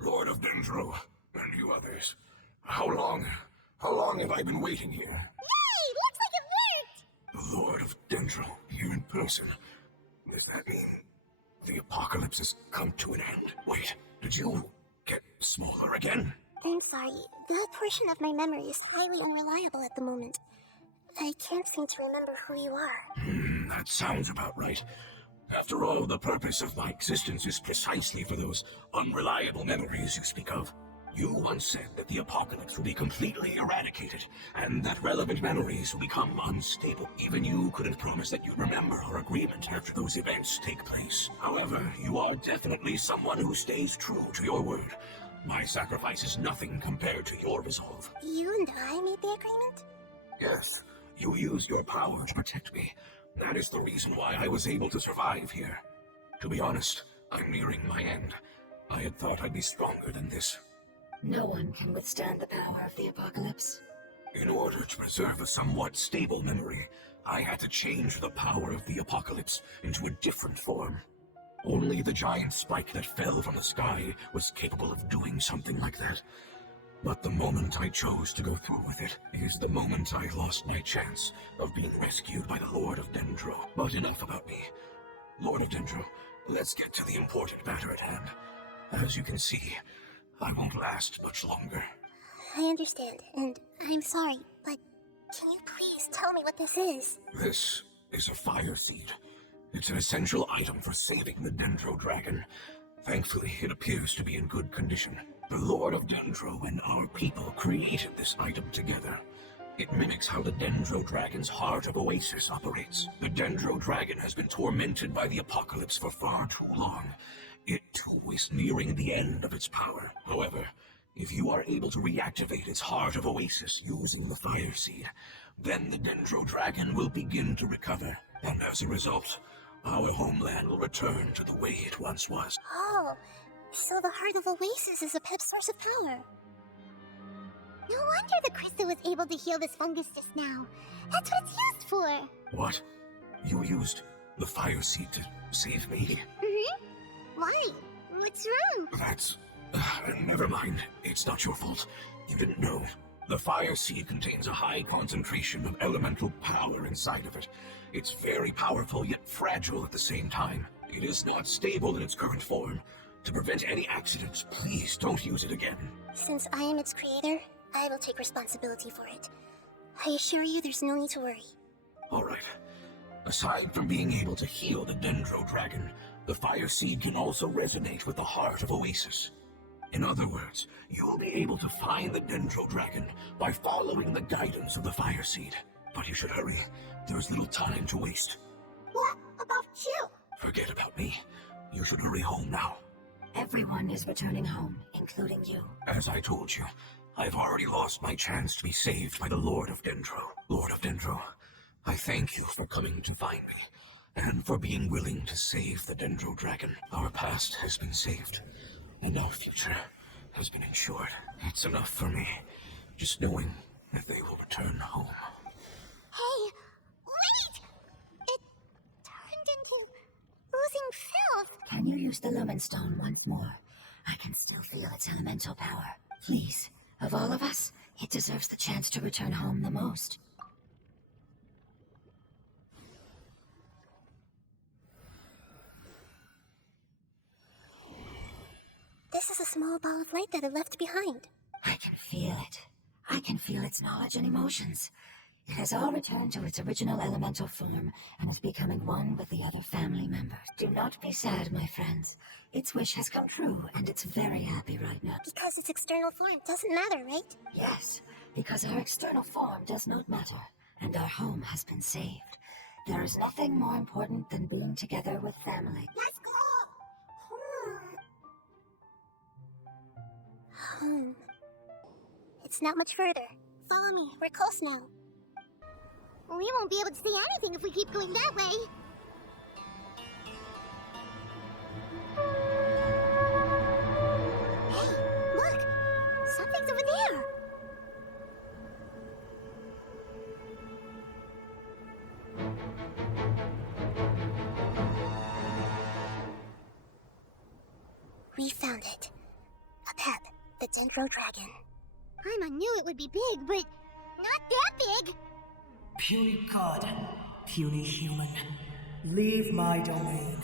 Lord of Dendro, and you others. How long have I been waiting here? Yay! Looks like it worked! The Lord of Dendro, here in person. Does that mean The apocalypse has come to an end. Wait, did you get smaller again? I'm sorry. That portion of my memory is highly unreliable at the moment. I can't seem to remember who you are. That sounds about right. After all, the purpose of my existence is precisely for those unreliable memories you speak of. You once said that the apocalypse will be completely eradicated, and that relevant memories will become unstable. Even you couldn't promise that you'd remember our agreement after those events take place. However, you are definitely someone who stays true to your word. My sacrifice is nothing compared to your resolve. You and I made the agreement? Yes, you use your power to protect me. That is the reason why I was able to survive here. To be honest, I'm nearing my end. I had thought I'd be stronger than this. No one can withstand the power of the apocalypse. In order to preserve a somewhat stable memory, I had to change the power of the apocalypse into a different form. Only the giant spike that fell from the sky was capable of doing something like that. But the moment I chose to go through with it is the moment I lost my chance of being rescued by the Lord of Dendro. But enough about me. Lord of Dendro, let's get to the important matter at hand. As you can see, I won't last much longer. I understand, and I'm sorry, but can you please tell me what this is? This is a fire seed. It's an essential item for saving the Dendro Dragon. Thankfully, it appears to be in good condition. The Lord of Dendro and our people created this item together. It mimics how the Dendro Dragon's Heart of Oasis operates. The Dendro Dragon has been tormented by the apocalypse for far too long. It too is nearing the end of its power. However, if you are able to reactivate its Heart of Oasis using the Fire Seed, then the Dendro Dragon will begin to recover. And as a result, our homeland will return to the way it once was. Oh, so the Heart of Oasis is a pet source of power. No wonder the crystal was able to heal this fungus just now. That's what it's used for. What? You used the Fire Seed to save me? Why? What's wrong? That's... never mind. It's not your fault. You didn't know. The Fire Seed contains a high concentration of elemental power inside of it. It's very powerful, yet fragile at the same time. It is not stable in its current form. To prevent any accidents, please don't use it again. Since I am its creator, I will take responsibility for it. I assure you there's no need to worry. Alright. Aside from being able to heal the Dendro Dragon, the Fire Seed can also resonate with the Heart of Oasis. In other words, you will be able to find the Dendro Dragon by following the guidance of the Fire Seed. But you should hurry. There's little time to waste. What about you? Forget about me. You should hurry home now. Everyone is returning home, including you. As I told you, I've already lost my chance to be saved by the Lord of Dendro. Lord of Dendro, I thank you for coming to find me, and for being willing to save the Dendro Dragon. Our past has been saved, and our future has been ensured. It's enough for me, just knowing that they will return home. Hey, wait! It turned into oozing filth. Can you use the Lumen Stone once more? I can still feel its elemental power. Please, of all of us, it deserves the chance to return home the most. This is a small ball of light that it left behind. I can feel it. I can feel its knowledge and emotions. It has all returned to its original elemental form and is becoming one with the other family members. Do not be sad, my friends. Its wish has come true, and it's very happy right now. Because its external form doesn't matter, right? Yes, because our external form does not matter, and our home has been saved. There is nothing more important than being together with family. Let's go! Home. It's not much further. Follow me. We're close now. We won't be able to see anything if we keep going that way. Hey, look! Something's over there! We found it. A pet, the Dendro Dragon. Paimon knew it would be big, but not that big! Puny god, puny human, leave my domain.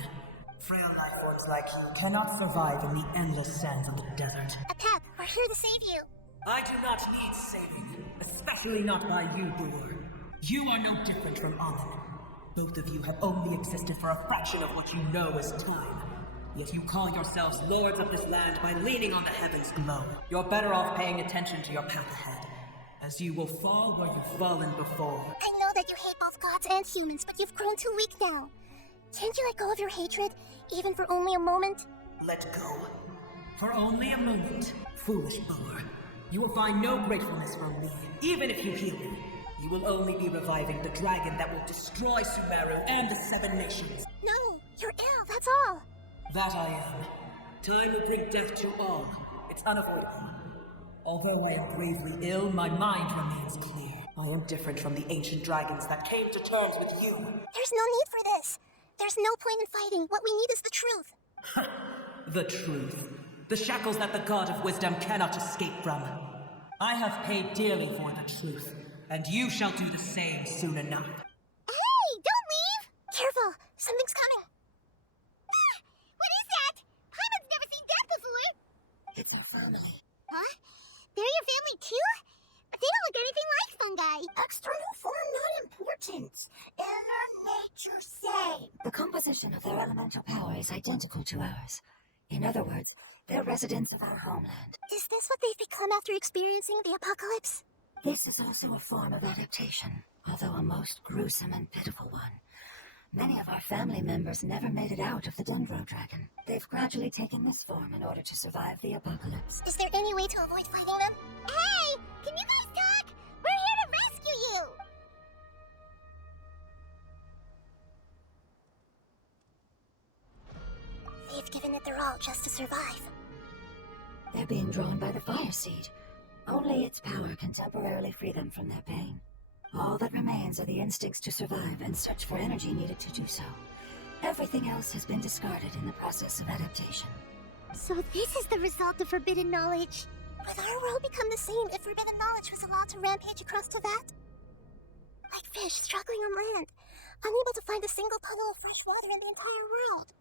Frail life forms like you cannot survive in the endless sands of the desert. Apep, we're here to save you. I do not need saving, especially not by you, Boor. You are no different from Amun. Both of you have only existed for a fraction of what you know as time. Yet you call yourselves lords of this land by leaning on the heavens below. You're better off paying attention to your path ahead, as you will fall where you've fallen before. I know that you hate both gods and humans, but you've grown too weak now. Can't you let go of your hatred, even for only a moment? Let go. For only a moment, foolish Boor. You will find no gratefulness from me, even if you heal me. You will only be reviving the dragon that will destroy Sumeru and the Seven Nations. No, you're ill, that's all. That I am. Time will bring death to all. It's unavoidable. Although I am gravely ill, my mind remains clear. I am different from the ancient dragons that came to terms with you. There's no need for this. There's no point in fighting. What we need is the truth. The truth. The shackles that the God of Wisdom cannot escape from. I have paid dearly for the truth, and you shall do the same soon enough. Hey, don't leave! Careful, something's coming. Ah, what is that? Paimon's never seen that before. It's our family. Huh? They're your family too? They don't look anything like fungi. External form not important. Inner nature same. The composition of their elemental power is identical to ours. In other words, they're residents of our homeland. Is this what they've become after experiencing the apocalypse? This is also a form of adaptation, although a most gruesome and pitiful one. Many of our family members never made it out of the Dendro Dragon. They've gradually taken this form in order to survive the apocalypse. Is there any way to avoid fighting them? Hey, can you guys talk? We're here to rescue you. They've given it their all just to survive. They're being drawn by the fire seed. Only its power can temporarily free them from their pain. All that remains are the instincts to survive and search for energy needed to do so. Everything else has been discarded in the process of adaptation. So this is the result of forbidden knowledge. Would our world become the same if forbidden knowledge was allowed to rampage across to that? Like fish struggling on land, unable to find a single puddle of fresh water in the entire world.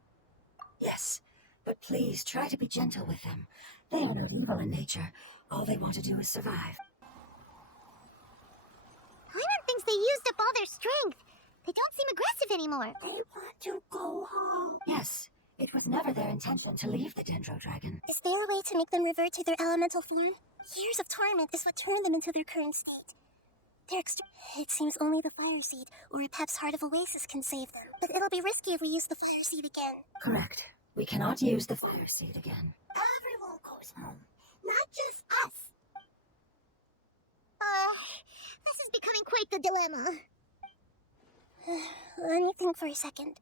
Yes, but please try to be gentle with them. They are not evil in nature. All they want to do is survive. Paimon thinks they used up all their strength. They don't seem aggressive anymore. They want to go home. Yes, it was never their intention to leave the Dendro Dragon. Is there a way to make them revert to their elemental form? Years of torment is what turned them into their current state. It seems only the fire seed or Apep's Heart of Oasis can save them. But it'll be risky if we use the fire seed again. Correct. We cannot use the fire seed again. Everyone goes home, not just us. This is becoming quite the dilemma. Let me think for a second.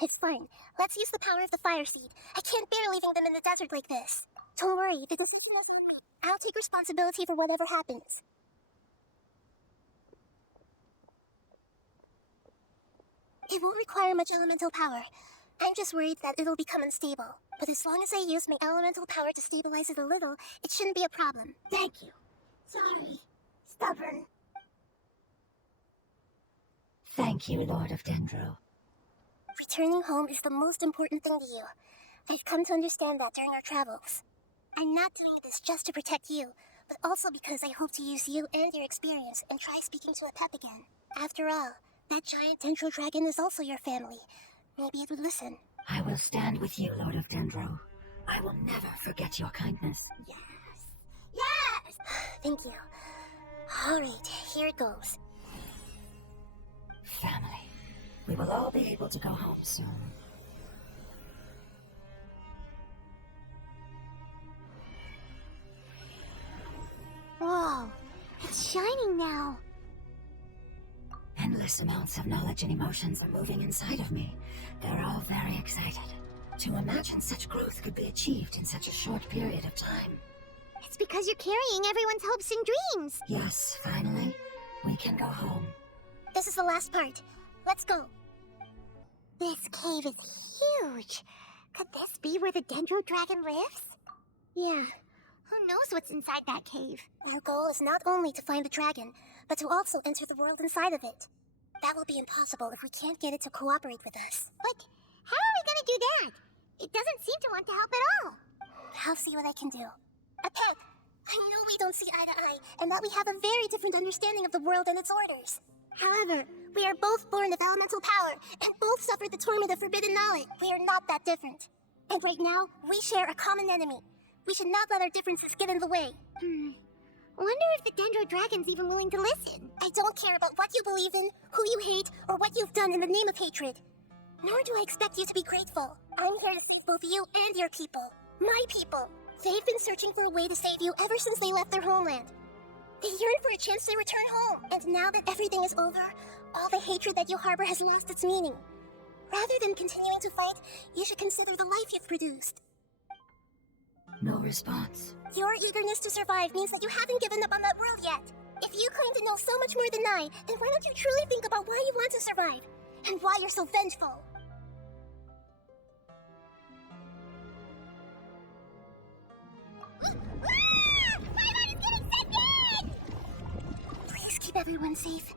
It's fine. Let's use the power of the fire seed. I can't bear leaving them in the desert like this. Don't worry, the decision is on me. I'll take responsibility for whatever happens. It won't require much elemental power. I'm just worried that it'll become unstable. But as long as I use my elemental power to stabilize it a little, it shouldn't be a problem. Thank you. Sorry. Stubborn. Thank you, Lord of Dendro. Returning home is the most important thing to you. I've come to understand that during our travels. I'm not doing this just to protect you, but also because I hope to use you and your experience and try speaking to Apep again. After all, that giant Dendro Dragon is also your family. Maybe it would listen. I will stand with you, Lord of Dendro. I will never forget your kindness. Yes. Yes! Thank you. Alright, here it goes. Family. We will all be able to go home soon. Whoa, it's shining now. Endless amounts of knowledge and emotions are moving inside of me. They're all very excited. To imagine such growth could be achieved in such a short period of time. It's because you're carrying everyone's hopes and dreams. Yes, finally, we can go home. This is the last part. Let's go. This cave is huge. Could this be where the Dendro Dragon lives? Yeah. Who knows what's inside that cave? Our goal is not only to find the dragon, but to also enter the world inside of it. That will be impossible if we can't get it to cooperate with us. But how are we gonna do that? It doesn't seem to want to help at all. I'll see what I can do. Pet, I know we don't see eye to eye, and that we have a very different understanding of the world and its orders. However, we are both born of elemental power, and both suffered the torment of forbidden knowledge. We are not that different. And right now, we share a common enemy. We should not let our differences get in the way. Wonder if the Dendro Dragon's even willing to listen. I don't care about what you believe in, who you hate, or what you've done in the name of hatred. Nor do I expect you to be grateful. I'm here to save both you and your people. My people. They've been searching for a way to save you ever since they left their homeland. They yearn for a chance to return home. And now that everything is over, all the hatred that you harbor has lost its meaning. Rather than continuing to fight, you should consider the life you've produced. No response. Your eagerness to survive means that you haven't given up on that world yet. If you claim to know so much more than I, then why don't you truly think about why you want to survive? And why you're so vengeful? Please keep everyone safe.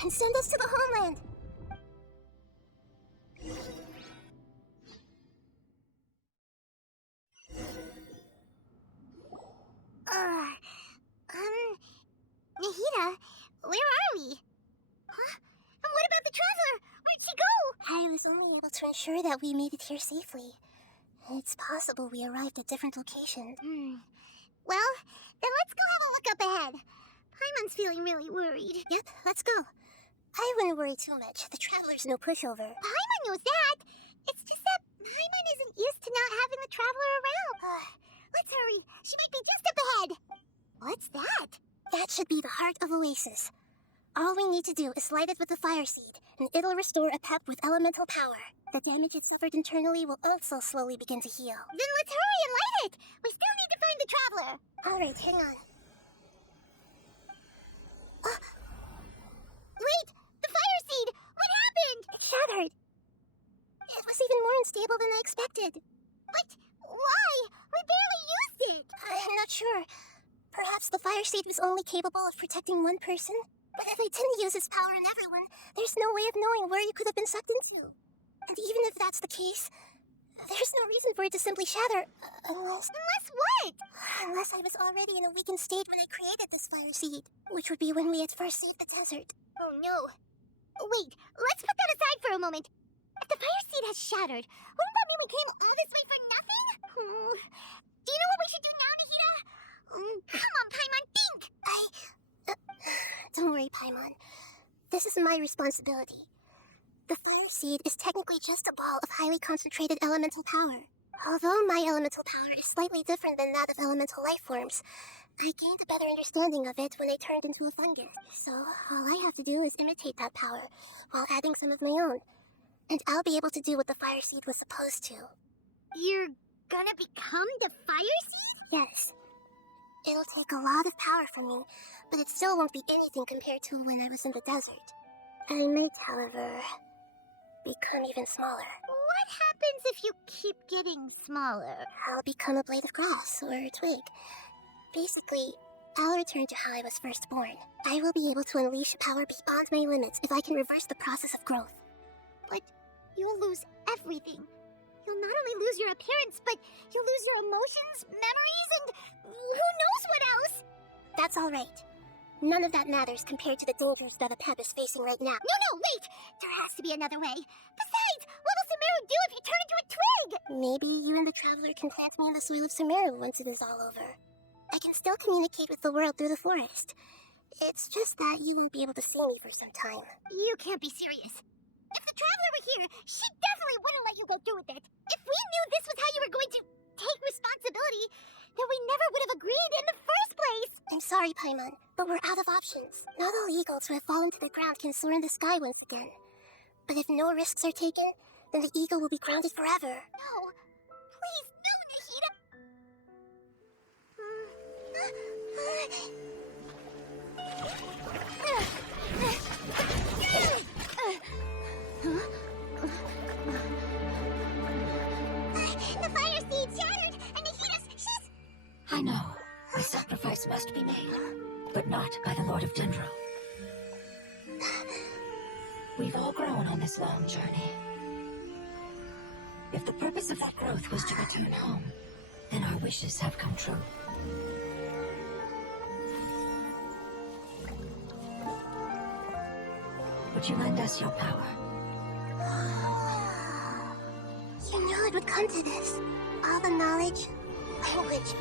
And send us to the homeland. Nahida, where are we? Huh? And what about the traveler? Where'd she go? I was only able to ensure that we made it here safely. It's possible we arrived at different locations. Well, then let's go have a look up ahead. Paimon's feeling really worried. Yep, let's go. I wouldn't worry too much. The traveler's no pushover. Paimon knows that. It's just that Paimon isn't used to not having the traveler around. Let's hurry. She might be just up ahead. What's that? That should be the heart of Oasis. All we need to do is light it with the fire seed, and it'll restore a pep with elemental power. The damage it suffered internally will also slowly begin to heal. Then let's hurry and light it. We still need to find the traveler. Alright, hang on. Wait! The fire seed! What happened? It shattered. It was even more unstable than I expected. But why? We barely used it. I'm not sure. Perhaps the fire seed was only capable of protecting one person? But if I didn't use its power on everyone, there's no way of knowing where you could have been sucked into. And even if that's the case, there's no reason for it to simply shatter, unless... Unless what? Unless I was already in a weakened state when I created this fire seed, which would be when we had first saved the desert. Oh no. Wait, let's put that aside for a moment. If the fire seed has shattered, wouldn't that mean we came all this way for nothing? Do you know what we should do now, Nahida? Come on, Paimon, think! Don't worry, Paimon. This is my responsibility. The fire seed is technically just a ball of highly concentrated elemental power. Although my elemental power is slightly different than that of elemental life forms, I gained a better understanding of it when I turned into a fungus. So all I have to do is imitate that power while adding some of my own. And I'll be able to do what the fire seed was supposed to. You're gonna become the fire seed? Yes. It'll take a lot of power from me, but it still won't be anything compared to when I was in the desert. I might, however, become even smaller. What happens if you keep getting smaller? I'll become a blade of grass or a twig. Basically, I'll return to how I was first born. I will be able to unleash power beyond my limits if I can reverse the process of growth. But you'll lose everything. You'll not only lose your appearance, but you'll lose your emotions, memories, and who knows what else? That's all right. None of that matters compared to the dangers that a Pep is facing right now. No, wait! There has to be another way. Besides, what will Sumeru do if you turn into a twig? Maybe you and the Traveler can plant me in the soil of Sumeru once it is all over. I can still communicate with the world through the forest. It's just that you won't be able to see me for some time. You can't be serious. If the Traveler were here, she definitely wouldn't let you go through with it. If we knew this was how you were going to take responsibility, then we never would have agreed in the first place. I'm sorry, Paimon, but we're out of options. Not all eagles who have fallen to the ground can soar in the sky once again. But if no risks are taken, then the eagle will be grounded forever. No. Please, no, Nahida. The fire seed shattered, and she's... I know. A sacrifice must be made, but not by the Lord of Dendro. We've all grown on this long journey. If the purpose of that growth was to return home, then our wishes have come true. Would you lend us your power? You knew it would come to this. All the knowledge, language,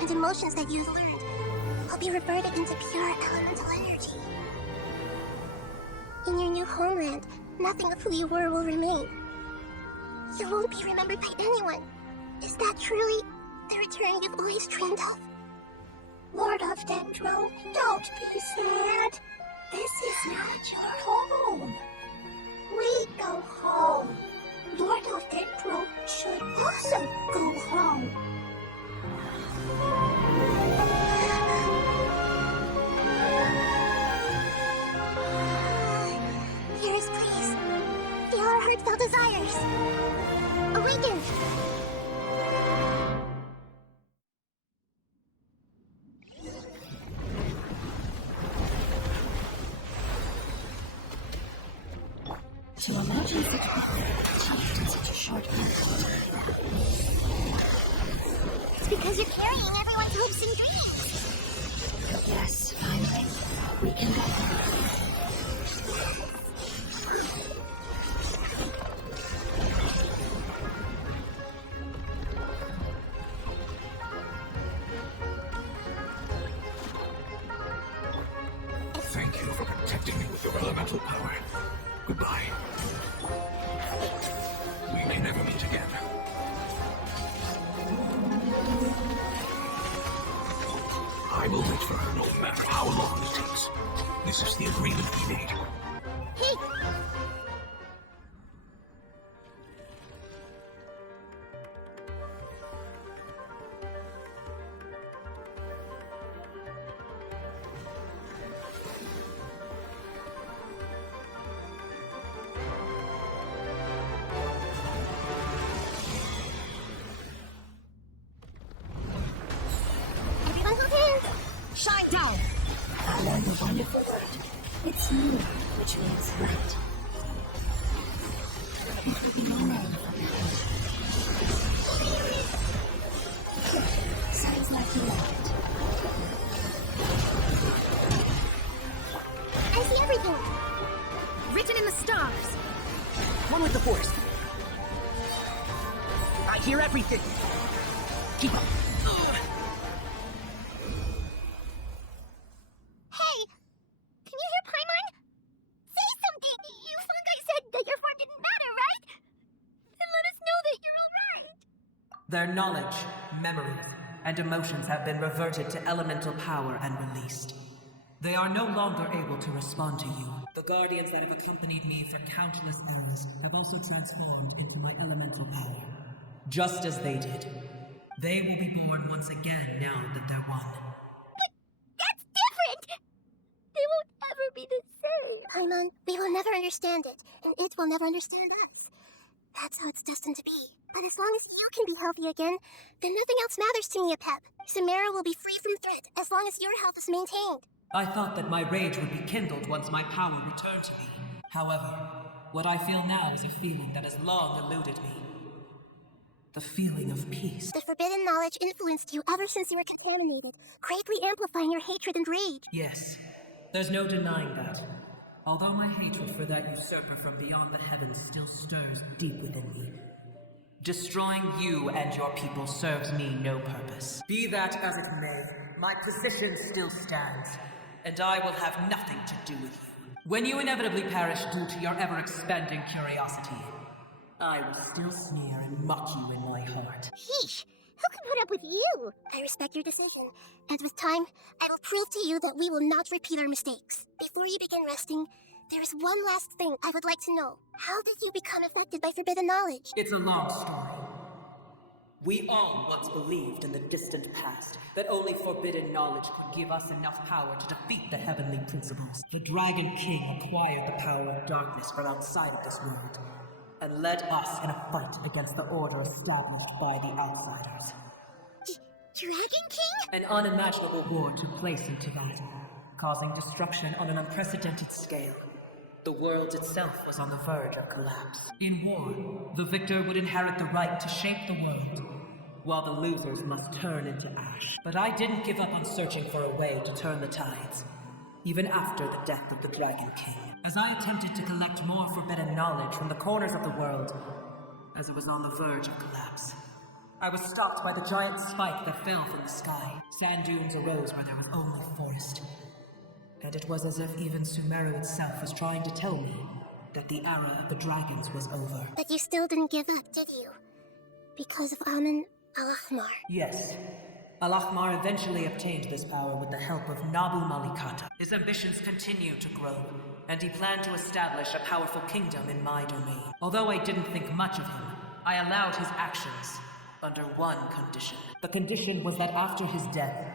and emotions that you've learned will be reverted into pure elemental energy. In your new homeland, nothing of who you were will remain. You won't be remembered by anyone. Is that truly the return you've always dreamed of? Lord of Dendro, don't be sad. This is not your home. We go home. Lord of Dendro should also go home. Hearers, please. Feel our heartfelt desires. Awaken! To imagine such power achieved in such a short period. It's because you're carrying everyone's hopes and dreams. Yes, finally, we can go home. Thank you for protecting me with your elemental power. Goodbye. We may never meet again. I will wait for her no matter how long it takes. This is the agreement we made. Hey! Everyone hold hands! Shine down! I learned a wonderful word. It's new, which means light. It will be my name from now on. Sounds like you like it. I see everything! Written in the stars. One with the force. I hear everything. Keep up. Hey! Can you hear Paimon? Say something! You fungi said that your form didn't matter, right? Then let us know that you're alright. Their knowledge, memory, and emotions have been reverted to elemental power and released. They are no longer able to respond to you. The guardians that have accompanied me for countless eras have also transformed into my elemental power. Just as they did. They will be born once again now that they're one. That's different! They won't ever be the same. Paimon, we will never understand it, and it will never understand us. That's how it's destined to be. But as long as you can be healthy again, then nothing else matters to me, Apep. Samara will be free from threat as long as your health is maintained. I thought that my rage would be kindled once my power returned to me. However, what I feel now is a feeling that has long eluded me. The feeling of peace. The forbidden knowledge influenced you ever since you were contaminated, greatly amplifying your hatred and rage. Yes, there's no denying that. Although my hatred for that usurper from beyond the heavens still stirs deep within me. Destroying you and your people serves me no purpose. Be that as it may, my position still stands, and I will have nothing to do with you. When you inevitably perish due to your ever-expanding curiosity, I will still sneer and mock you in my heart. Heesh! Who can put up with you? I respect your decision, and with time, I will prove to you that we will not repeat our mistakes. Before you begin resting, there is one last thing I would like to know. How did you become affected by forbidden knowledge? It's a long story. We all once believed in the distant past that only forbidden knowledge could give us enough power to defeat the heavenly principles. The Dragon King acquired the power of darkness from outside of this world, and led us in a fight against the order established by the outsiders. Dragon King? An unimaginable war took place in Tivat, causing destruction on an unprecedented scale. The world itself was on the verge of collapse. In war, the victor would inherit the right to shape the world, while the losers must turn into ash. But I didn't give up on searching for a way to turn the tides, even after the death of the Dragon King. As I attempted to collect more forbidden knowledge from the corners of the world, as it was on the verge of collapse, I was stopped by the giant spike that fell from the sky. Sand dunes arose where there was only forest. And it was as if even Sumeru itself was trying to tell me that the era of the dragons was over. But you still didn't give up, did you? Because of Amun al-Ahmar. Yes. Al-Ahmar eventually obtained this power with the help of Nabu Malikata. His ambitions continued to grow, and he planned to establish a powerful kingdom in my domain. Although I didn't think much of him, I allowed his actions under one condition. The condition was that after his death,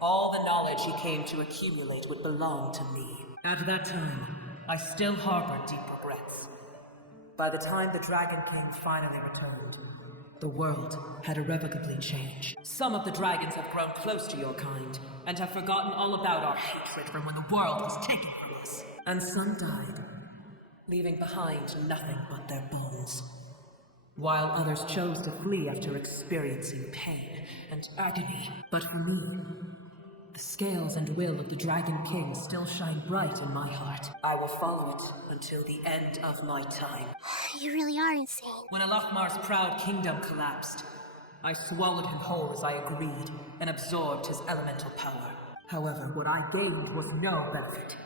all the knowledge he came to accumulate would belong to me. At that time, I still harbored deep regrets. By the time the Dragon King finally returned, the world had irrevocably changed. Some of the dragons have grown close to your kind, and have forgotten all about our hatred from when the world was taken from us. And some died, leaving behind nothing but their bones. While others chose to flee after experiencing pain and agony. But for me, the scales and will of the Dragon King still shine bright in my heart. I will follow it until the end of my time. You really are insane. When Al-Ahmar's proud kingdom collapsed, I swallowed him whole as I agreed and absorbed his elemental power. However, what I gained was no benefit.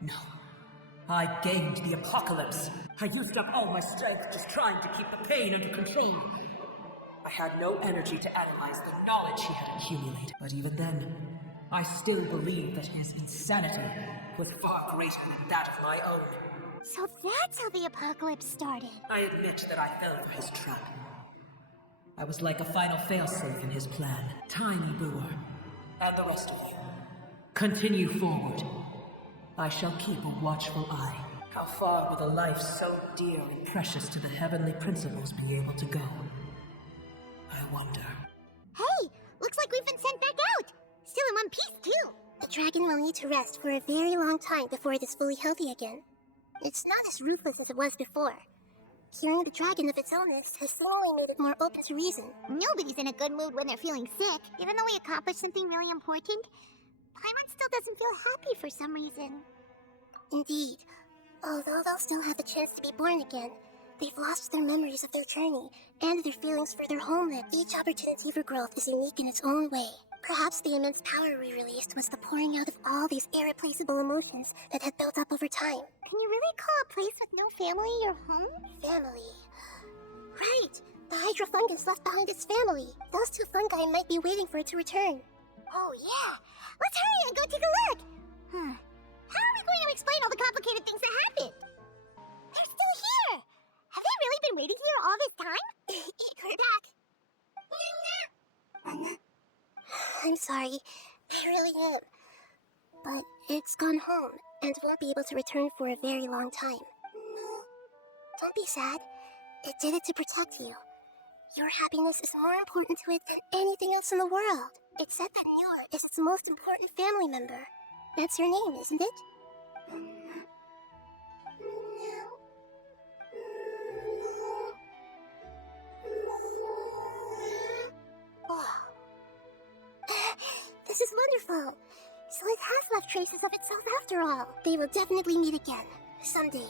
No. I gained the apocalypse. I used up all my strength just trying to keep the pain under control. I had no energy to analyze the knowledge he had accumulated. But even then, I still believed that his insanity was far greater than that of my own. So that's how the apocalypse started. I admit that I fell for his trap. I was like a final failsafe in his plan. Tiny Brewer, and the rest of you, continue forward. I shall keep a watchful eye. How far will a life so dear and precious to the heavenly principles be able to go? I wonder. Hey, looks like we've been sent back out. Still in one piece, too. The dragon will need to rest for a very long time before it is fully healthy again. It's not as ruthless as it was before. Curing the dragon of its illness has slowly made it more open to reason. Nobody's in a good mood when they're feeling sick. Even though we accomplished something really important, Paimon still doesn't feel happy for some reason. Indeed. Although they'll still have the chance to be born again, they've lost their memories of their journey and their feelings for their homeland. Each opportunity for growth is unique in its own way. Perhaps the immense power we released was the pouring out of all these irreplaceable emotions that had built up over time. Can you really call a place with no family your home? Family. Right! The hydrofungus left behind its family. Those two fungi might be waiting for it to return. Oh yeah! Let's hurry and go take a look! How are we going to explain all the complicated things that happened? They're still here! Have they really been waiting here all this time? We're back. I'm sorry. I really am. But it's gone home and won't be able to return for a very long time. Don't be sad. It did it to protect you. Your happiness is more important to it than anything else in the world. It said that Muir is its most important family member. That's your name, isn't it? Oh. This is wonderful. So it has left traces of itself after all. They will definitely meet again, someday.